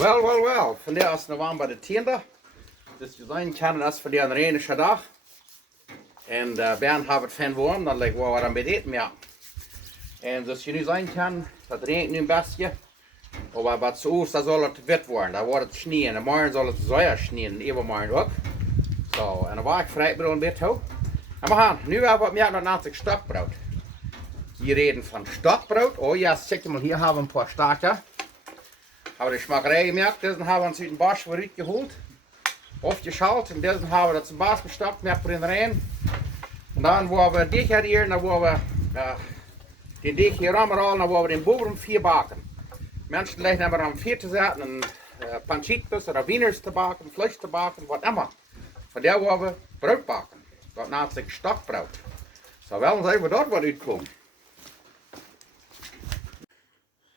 Wel. Vandaag is het warm bij de tiende. Dus je zijn kan als voor die een renige dag. En Bernd heeft het van warm, dan lijkt wel wat aan eten meer. En dus je nu zijn kan, dat regent nu een beetje. Maar wat zo oost, dat zal het wit worden. Dan wordt het sneeuwen. En morgen zal het zuiver sneeuwen. En overmorgen ook. Zo, en dan wacht ik vrij een beetje hoog. En we gaan nu hebben we meer dan een stokbrood. Hier reden van stokbrood. Oh ja, zeg je maar, hier hebben we een paar stakken. Hebben we de smakerij gemerkt. Deze hebben we ons uit een bos vooruit gehaald. Aufgeschalt. En deze hebben we dat zijn baas bestockt met erin erin. En dan worden we dit hier, dan worden we die deeg hier rammerhalen, dan worden we den boven 4 baken. Mensen leggen hebben aan 4 te zetten, en pancitos of wieners te baken, vlees te baken, wat immer. Van daar worden we brood baken. Dat naast zich stokbrood. Zou wel eens even dat wat uitkomen.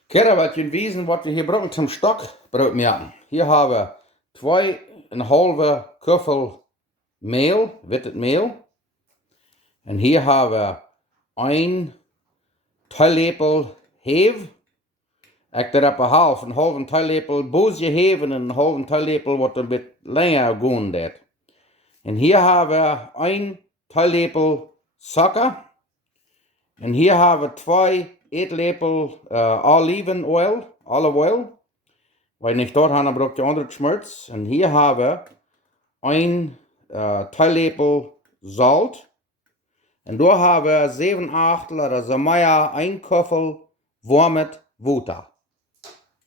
Kijk wat je wijzen wat we hier gebruiken zum stokbrood maken. Hier hebben we 2,5 kuffel meel, wittet meel. En hier hebben we 1 theelepel heef. Ik heb een halve theelepel boosje heef en een halve theelepel wat een beetje langer gaan deed. En hier hebben we 1 theelepel suiker. En hier hebben we 2 eetlepel olive oil. Weil nicht dort haben, braucht ihr andere Geschmürz. Und hier haben wir 1 theelepel Salz. Und da haben wir 7 Achtel oder so mehr 1 Köffel warmes Water.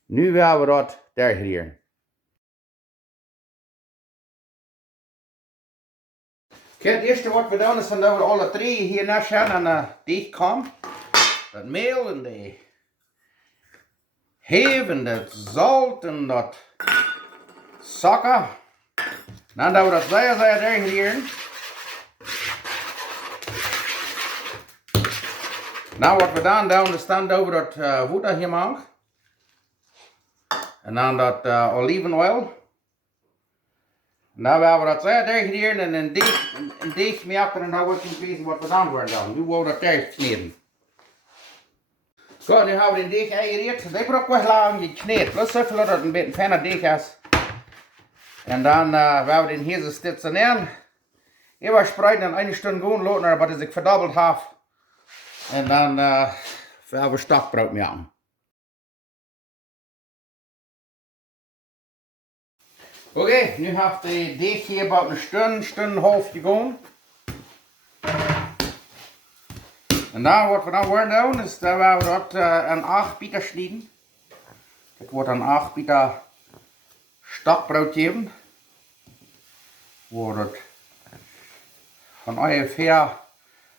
Nu werden wir das dergerieren. Okay, das erste, was wir tun, ist, dass wir alle 3 hier nachher an der Deeg kommen. Das Mehl und die Hefe und das Salz und das Zucker. Dann werden wir das sehr dergerieren. Nou, wat we dan doen, is dan over dat water hier maken. En dan dat olivenoil. En dan gaan we dat zo degraderen en een deeg maken en dan wordt het weten wat we dan worden doen. Nu worden we dat deeg snijden. Zo, nu hebben we de deeg geëerd. Dat wordt ook wel lang gekneed. Plus zoveel dat het een beetje fijner deeg is. En dan gaan we den hier zo stitsen in. Even spreiden en 1 stunde gaan laten, wat ik verdubbeld heb. En dan gaan we stokbrood maken. Oké, nu heeft de deeg hier about een stunde en een half gegaan. En dan wat we dan worden doen, is dat we dat aan 8 bieter snijden. Dit wordt een 8 bieter stokbrood geven. Wordt het van ongeveer,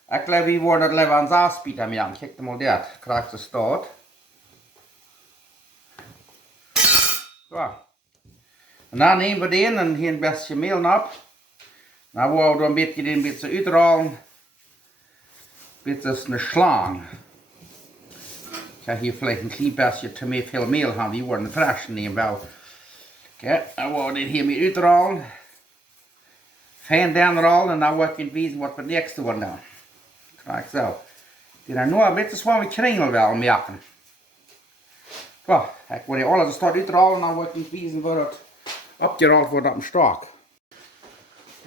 ik geloof we worden het leven aan 6 bieter maken. Kijk maar dat, krijgt de staat. Zo. En dan nemen we den en hier een beetje meel op. Dan worden we een beetje uitrollen. Een beetje een slang. Ik ga hier vielleicht een klein beetje te veel meel hebben. Die worden fresh nemen wel. Oké, dan worden we hier mee uitrollen. Fijn dan rollen en dan word ik wijzen wat we het eerste worden doen. Kijk zo. Die dan nog een beetje zwaar met kringel wel maken. Zo, ik word hier alles start uitrollen en dan word ik wijzen wat het opgerold wordt op een stok.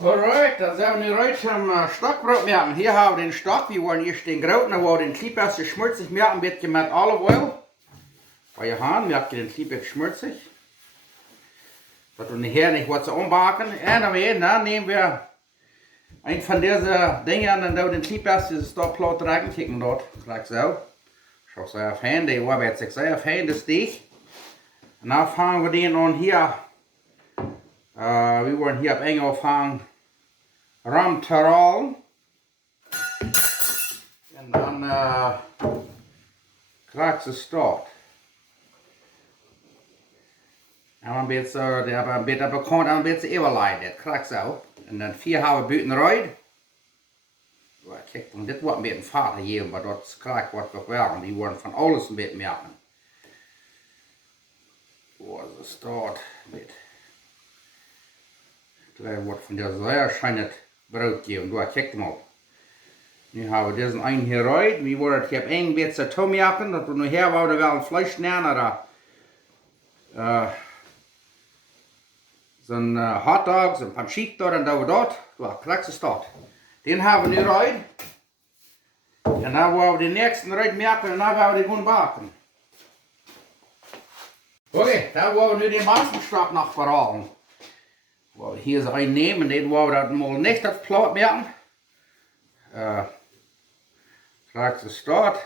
Alright, dan zijn we nu uit om stokbrood maken. Hier hebben we den stok, we worden eerst den groot, dan worden we den klein beetje schmutzig maken, een beetje met olive oil. Bij je hand merk je den klein beetje schmutzig. Dat we hier niet wat ze ombakken. En dan nemen we een van deze dingen en dan doen we den klein beetje stokbrood trekken, kijk maar dat, gelijk zo. Zo sehr fijn, die wordt zich sehr fijn, de steeg. En dan vangen we den aan hier. We worden hier op Engel van ram te rollen. En dan krijgt ze start. En een beetje bekend en een beetje evenleid. Dat krijgt zo. En dan 4 hebben we buiten eruit. Kijk, dit wordt een beetje vader hier, maar dat krijgt wat we wel. Die worden van alles een beetje merken. Waar ze start met. Er wordt van deze zeer schijnend brood gegeven. Doe, kijk hem op. Nu hebben we deze een hier uit. We worden het een beetje toemaken. Dat we nu hier wouden wel een vlees nemen. Zo'n hotdog, zo'n pancito en dat we dat. Ja, krijg ze staat. Den hebben we nu eruit. En dan gaan we de nächsten eruit merken en dan gaan we die gewoon bakken. Oké, dan gaan we nu de Massenstock nog verhalen. Hier is een nemen, den gaan we dat mal niet dat plat merken. Krijg ze staat.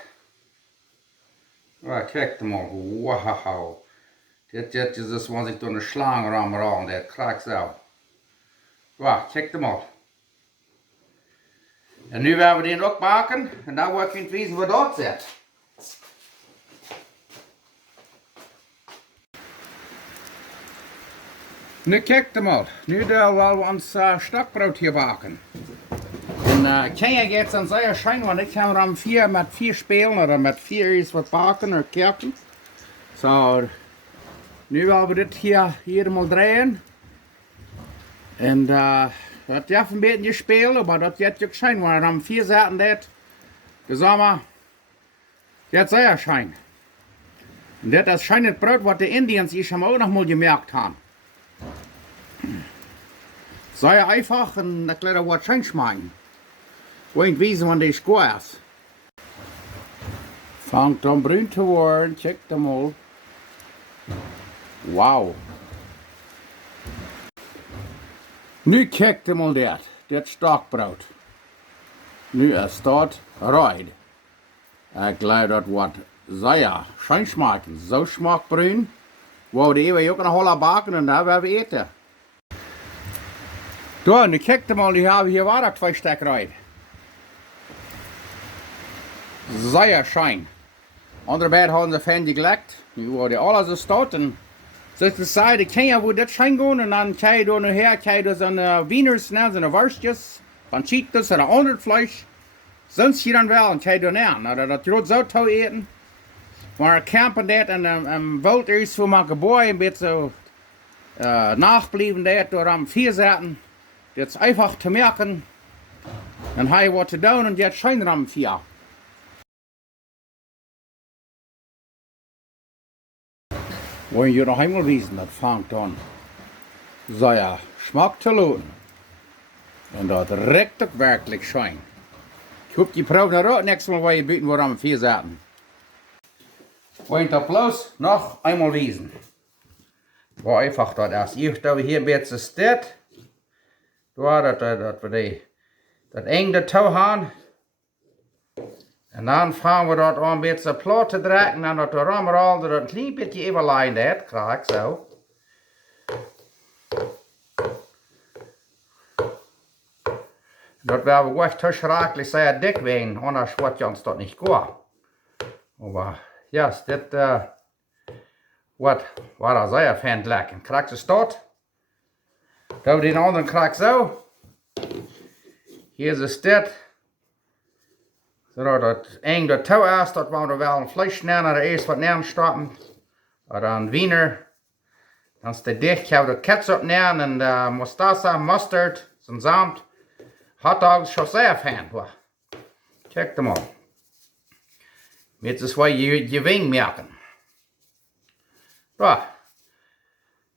Ja, kijk mal, wow. Dit is dus wat ik door een slang rammen, dat krijg zo. Ja, kijk mal. En nu gaan we den ook bakken en dan wil ik je weten wat dat zit. Nu kijk mal, nu willen we ons stokbrood hier bakken. En kan je jetzt een zeer schijn, want ik ga dan met 4 spelen of met 4 iets wat bakken of kerken. Zo, nu willen we dit hier mal draaien. En dat heeft een beetje gespeeld, maar dat heeft ook schijn, want dan 4 zaten dat. Gesamen, jetzt sehr schijn. En dat is schijn het brood wat de Indians ich ook nog mal gemerkt haben. Sehr einfach en dat laat wat schijn schmecken. Wollen wissen, wann die gut ist. Fangt dan bruin te worden, check them mal. Wow. Nu kijk mal dat stokbrood. Nu is dat ruid. Ik geloof dat wat zeer schijn smaken. Zo smaakt bruin. Wou de eeuw ook een holle bakken en dan gaan we eten. Daar, nu kijk mal, die hebben hier waar 2 stuk ruid. Zeer schijn. Andere beiden hadden ze fan gelegt. Nu worden alles zo stout en zoals ze zeiden, kan je wo dat schijn gaan en dan kan je door naar her, kan je door zo'n wieners, zo'n worstjes, pancitos en ander vlees. Sonst je dan wel en kan je door naar. Nou, dat groot zo touw eten. Maar campen dat en wild is voor mijn geboren een beetje zo nachblijven dat door am 4 zaten. Dat is einfach te merken. Dan heb je wat te doen en dat schijn er am 4. Wollen je nog einmal wissen, das fängt an sehr Schmack zu lassen. Und das riecht auch wirklich schön. Ich hoffe, die braucht auch nächstes Mal, weil ihr bieten, wo am 4 Seiten. Wollen das bloß noch einmal wissen. War einfach das ist. Ich habe hier ein bisschen steht. Da, dass wir das enge Tau haben. En dan gaan we dat een beetje plat te trekken en dat de rammerhal er een klein beetje evenlijn uit krijgt, zo. Dat wil we echt te schrikkelijk zeer dik zijn, anders wordt ons dat niet goed. Maar ja, dit wordt waar zeer fijn lekker. Krijgt ze dat. Dan de andere krijgt zo. Hier is dit. Zodat het eng dat touw is, dat we er wel een vlees nemen, er eerst wat nemen stoppen. Of dan wiener. Dan is het dicht, gaan we de ketchup nemen en de mostassa, mustard, zo'n zamt. Hotdogs, zo zeer fijn. Kijk hem al. Dit is waar je wing merken. Ja.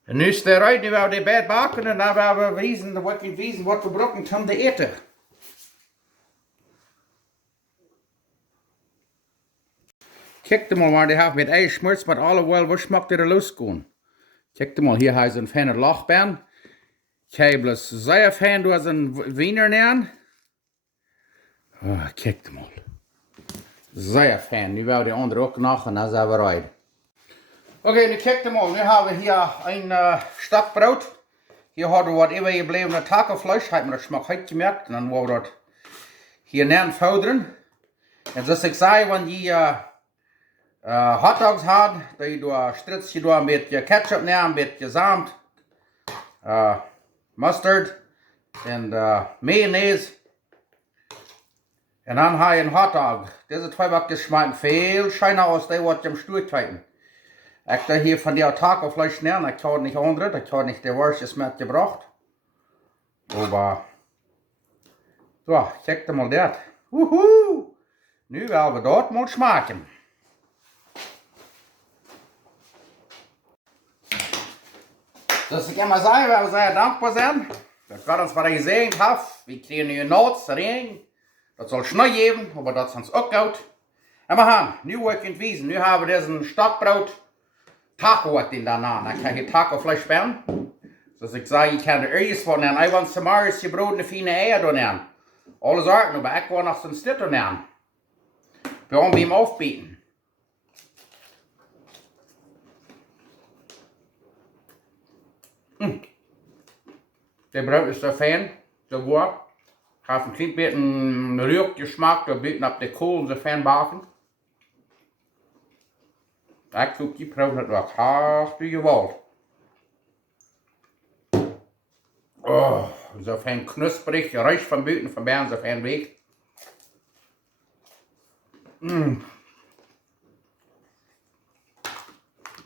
En nu is het eruit, nu gaan we die bed bakken en dan gaan we wijzen wat we gebruiken om te eten. Kijk mal, waar die heeft met eigen schmutz, met alle wel, waar smaakt er losgaan. Kijk mal, hier heeft een fijne lachbaan. Ik heb dus zeer fijn door zijn wiener nemen. Oh, kijk mal. Zeer fijn. Nu wil die andere ook nog en dan zijn we eruit. Oké, nu kijk mal, nu hebben we hier een stuk brood. Hier hadden we wat even gebleven takelvlees, heb me dat smaak goed gemerkt. En dan gaan we dat hier nemen voederen. En zoals ik zei, wanneer je hotdogs had, dat je door strits je door een beetje ketchup neemt, een beetje zamt, mustard en mayonaise. En dan heb je een hotdog. Deze 2 bakjes smaken veel schijner als die wat je am Stuhl teilen. Ik da hier van die takelvlees nemen, ik had niet andere, ik had niet de worstjes mitgebracht. Maar, zo, kijk mal dat. Woehoe! Nu willen we dat mal smaken. Dus ik kan maar zeggen, we zijn dankbaar zijn. Dat gaat ons wat ik gezegd heb. We krijgen nu een nood, regen. Dat zal snel geven, maar dat is ons ook goed. En we gaan, nu wil ik het wijzen. Nu hebben we deze stokbrood. Taco wat in daarna. Dan kan je tacoflesh ben. Dus ik zei, je kan er eerst van nemen. Ik want morgens je brood een fijne eier doen nemen. Alles ordenen, maar ik wil nog zo'n stit doen nemen. We gaan hem afbieten. De brood is zo fijn, zo goed. Gaat een klein beetje een reukje smaak, een beetje op de kool zo fijn bakken. Ik zoek die brood het wat hard door je wal. Oh, zo fijn knusperig, ruis van buiten van binnen zo fijn weg.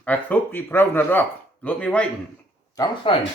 Ik zoek die brood het ook. Laat me weten. Dankzij.